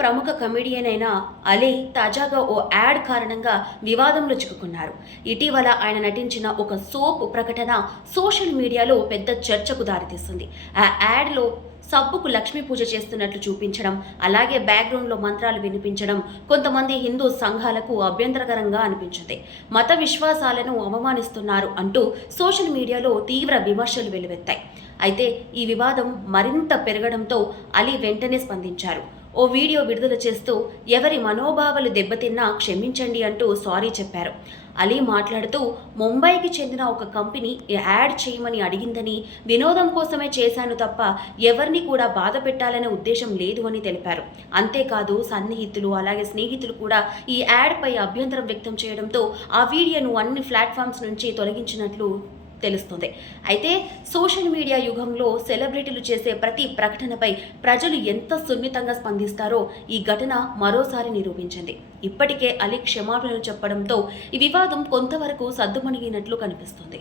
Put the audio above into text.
ప్రముఖ కమెడియన్ అయిన అలీ తాజాగా ఓ యాడ్ కారణంగా వివాదంలో చిక్కుకున్నారు. ఇటీవల ఆయన నటించిన ఒక సోప్ ప్రకటన సోషల్ మీడియాలో పెద్ద చర్చకు దారితీస్తుంది. ఆ యాడ్లో సబ్బుకు లక్ష్మీ పూజ చేస్తున్నట్లు చూపించడం, అలాగే బ్యాక్గ్రౌండ్లో మంత్రాలు వినిపించడం కొంతమంది హిందూ సంఘాలకు అభ్యంతరకరంగా అనిపించింది. మత విశ్వాసాలను అవమానిస్తున్నారు అంటూ సోషల్ మీడియాలో తీవ్ర విమర్శలు వెల్లువెత్తాయి. అయితే ఈ వివాదం మరింత పెరగడంతో అలీ వెంటనే స్పందించారు. ఓ వీడియో విడుదల చేస్తూ ఎవరి మనోభావాలు దెబ్బతిన్నా క్షమించండి అంటూ సారీ చెప్పారు. అలీ మాట్లాడుతూ ముంబైకి చెందిన ఒక కంపెనీ యాడ్ చేయమని అడిగిందని, వినోదం కోసమే చేశాను తప్ప ఎవరిని కూడా బాధ పెట్టాలనే ఉద్దేశం లేదు అని తెలిపారు. అంతేకాదు సన్నిహితులు అలాగే స్నేహితులు కూడా ఈ యాడ్పై అభ్యంతరం వ్యక్తం చేయడంతో ఆ వీడియోను అన్ని ప్లాట్ఫామ్స్ నుంచి తొలగించినట్లు తెలుస్తుంది. అయితే సోషల్ మీడియా యుగంలో సెలబ్రిటీలు చేసే ప్రతి ప్రకటనపై ప్రజలు ఎంత సున్నితంగా స్పందిస్తారో ఈ ఘటన మరోసారి నిరూపించింది. ఇప్పటికే అలీ క్షమాపణలు చెప్పడంతో ఈ వివాదం కొంతవరకు సద్దుమణిగినట్లు కనిపిస్తుంది.